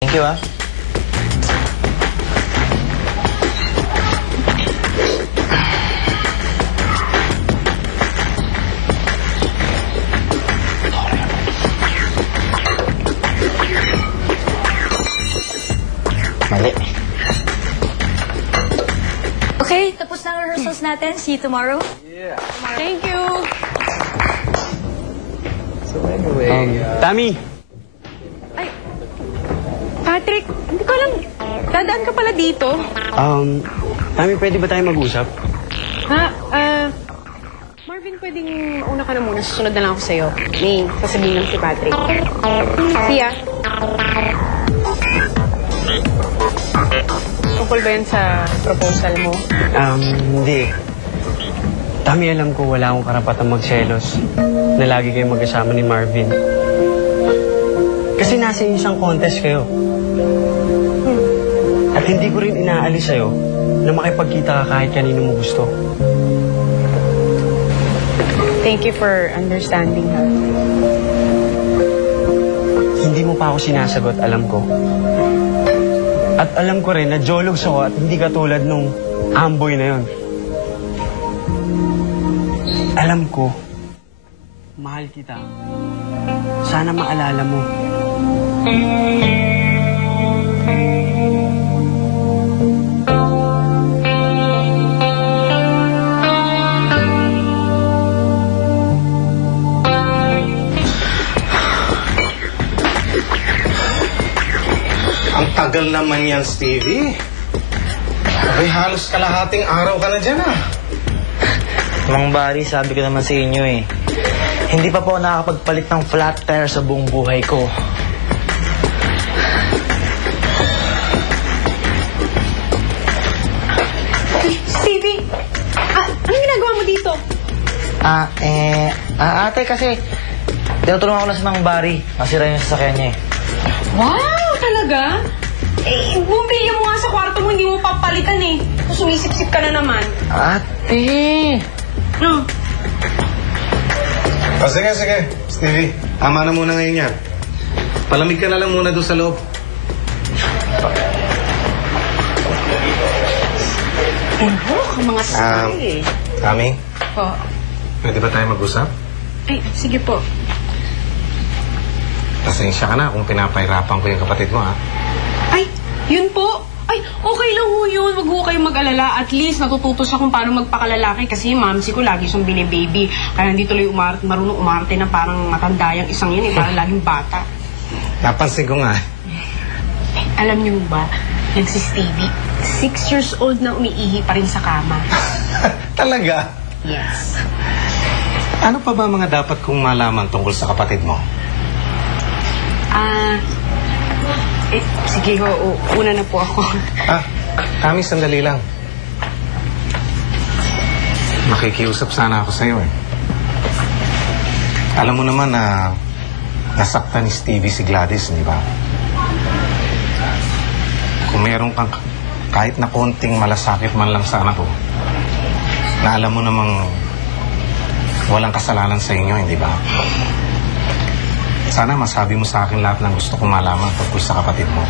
Thank you, ah. Mali. Okay, tapos na ang rehearsals natin. See you tomorrow. Yeah. Thank you. So anyway, Tami! Ay, Patrick, hindi ko alam. Dadaan ka pala dito. Tami, pwede ba tayo mag-usap? Ha? Marvin, pwedeng una ka na muna. Susunod na lang ako sa'yo. May sasabihin lang si Patrick. Sia. Tungkol ba yan sa proposal mo? Hindi. Tami, alam ko wala akong karapatang magselos na lagi kayong magkasama ni Marvin. Kasi nasa isang contest kayo. At hindi ko rin inaalis sa'yo na makipagkita ka kahit kanino mo gusto. Thank you for understanding, ha? Hindi mo pa ako sinasagot, alam ko. At alam ko rin na jologs ako at hindi katulad nung amboy na yon. Alam ko, mahal kita. Sana maalala mo. Ang tagal naman yan, Stevie. Abay, halos kalahating araw ka na dyan, ah. Mang Barry, sabi ko naman sa inyo eh. Hindi pa po ako nakakapagpalit ng flat tire sa buong buhay ko. Stevie! Anong ginagawa mo dito? Ate, kasi tinutulungan ko lang si Mang Barry. Masira yung sasakyan niya eh. Wow! Talaga? Bumili mo nga sa kwarto mo, hindi mo papalitan eh. Kung sumisip-sip ka na naman. Ate! No. Sige. Stevie, tama na muna ngayon yan. Palamig ka na lang muna doon sa loob. Ang mga style eh. Tami, Po. pwede ba tayo mag-usap? Ay, sige po. Pasensya ka na kung pinapahirapan ko yung kapatid mo, ha? Ay, yun po. Ay, okay lang ho yun. Wag ho kayong mag-alala. At least natututo sa kung paano magpakalalaki kasi yung mamsi ko lagi siyang binibaby. Kaya hindi tuloy marunong umarte na parang matanda yung isang yun eh. Parang laging bata. Napansin ko nga. Alam niyo ba, yan si Stevie, 6 years old na umiihi pa rin sa kama. Talaga? Yes. Ano pa ba mga dapat kong malaman tungkol sa kapatid mo? Sige ho, una na po ako. Tami, sandali lang. Makikiusap sana ako sa'yo eh. Alam mo naman na nasaktan ni Stevie si Gladys, di ba? Kung meron kang kahit na konting malasakit man lang sa anak ko, na alam mo namang walang kasalanan sa inyo, hindi ba? Sana masabi mo sa akin lahat ng gusto kong malaman tungkol sa kapatid mo.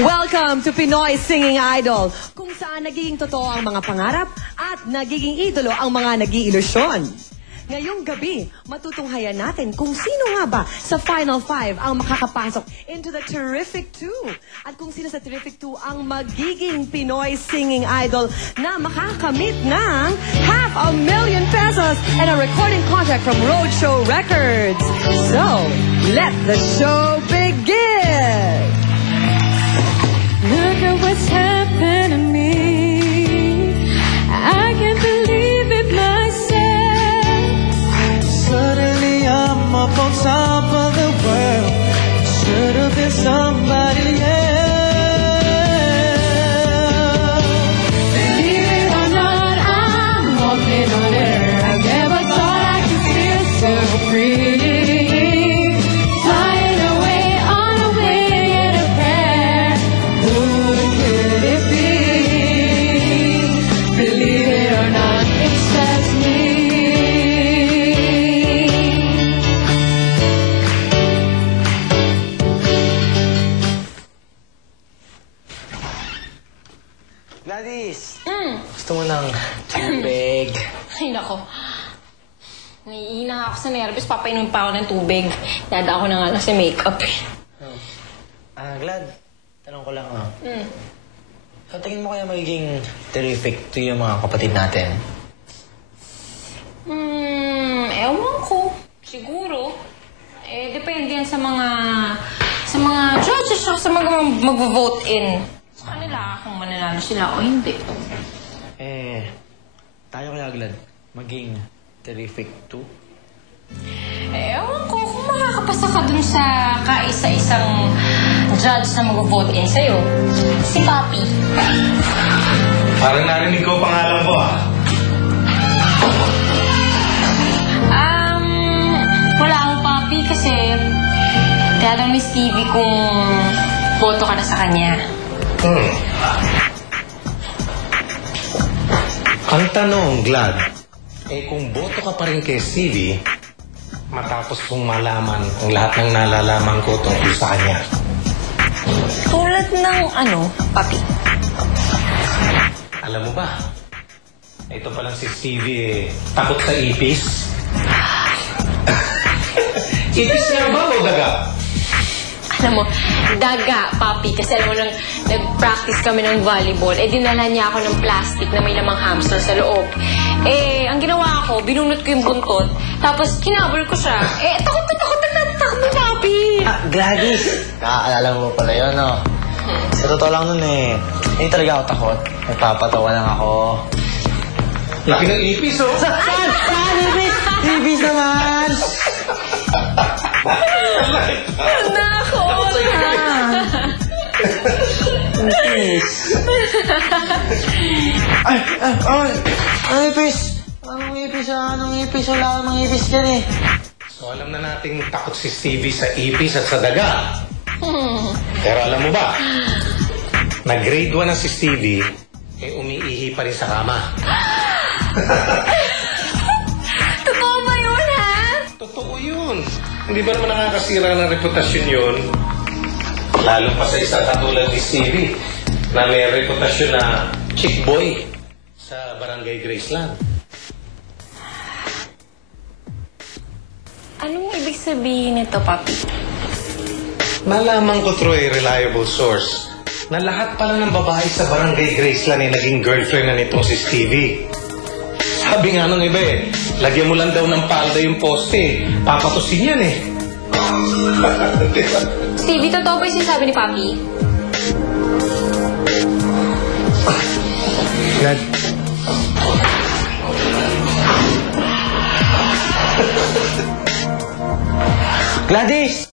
Welcome to Pinoy Singing Idol, kung saan nagiging totoo ang mga pangarap at nagiging idolo ang mga nag-iilusyon. Ngayong gabi, matutunghayan natin kung sino nga ba sa Final 5 ang makakapasok into the Terrific 2. At kung sino sa Terrific 2 ang magiging Pinoy Singing Idol na makakamit ng ₱500,000 pesos and a recording contract from Roadshow Records. So, let the show begin! Look at what's happened to me. I can't believe it myself. Suddenly I'm up on top of the world. Should have been somebody else. Believe it or not, I'm walking on air. I never thought I could feel so free. Flying away on a wing and a prayer. Who could it be? Believe it or not, it's just me. Gladys! Gusto mo ng tubig? Ay, nako. Naiina ako sa nervous. Papainom pa ako ng tubig. Dada ako na nga lang sa makeup. Glad, tanong ko lang Sa tingin mo kaya magiging terrific to yung mga kapatid natin? Ewan ko. Siguro. Depende yan sa mga judges o sa mga mag-vote in. Sa kanila kung mananalo sila o hindi. Tayo kaya, Glad, maging terrific too? Ewan ko kung makakapasa ka dun sa kaisa-isang judge na mag-vote in sa'yo. Si Papi. Parang narinig ko pangalan ko, Wala akong Papi kasi talagang ni Stevie kung boto ka na sa kanya. Ang tanong, Glad, kung boto ka pa rin kay Stevie, matapos kong malaman ang lahat ng nalalaman ko tungkol sa kanya. Tulad ng Papi? Alam mo ba, ito palang si Stevie takot sa ipis. Ipis nga ba o daga? Alam mo, daga, Papi. Kasi alam mo, nang nag-practice kami ng volleyball, dinala niya ako ng plastic na may lamang hamster sa loob. Ang ginawa ko, binunot ko yung buntot, tapos kinabol ko siya. Takot mo, Papi. Gladys! Naaalala mo pala yun, no? Sa totoo lang nun hindi talaga ako takot. Nagpapatawa lang ako. Laki ng ipis, oh! Ibis naman! Nako! Anong ipis? Anong ipis? Wala namang ipis dyan So alam na nating takot si Stevie sa ipis at sa daga. Pero alam mo ba, nag-grade 1 na si Stevie, umiihi pa rin sa kama. Totoo ba yun, ha? Totoo yun. Hindi ba naman nakakasira ng reputasyon yun? Lalo pa sa isang katulad ni Stevie, na may reputasyon na chick boy sa Barangay Graceland. Anong ibig sabihin nito, Papi? Nalaman ko through a reliable source na lahat pala ng babae sa Barangay Graceland ay naging girlfriend na nitong si Stevie. Sabi nga nung iba lagyan mo lang daw ng palda yung poste. Papatusin yan Stevie, totoo ba yung sinasabi ni Papi? Glad. Gladys!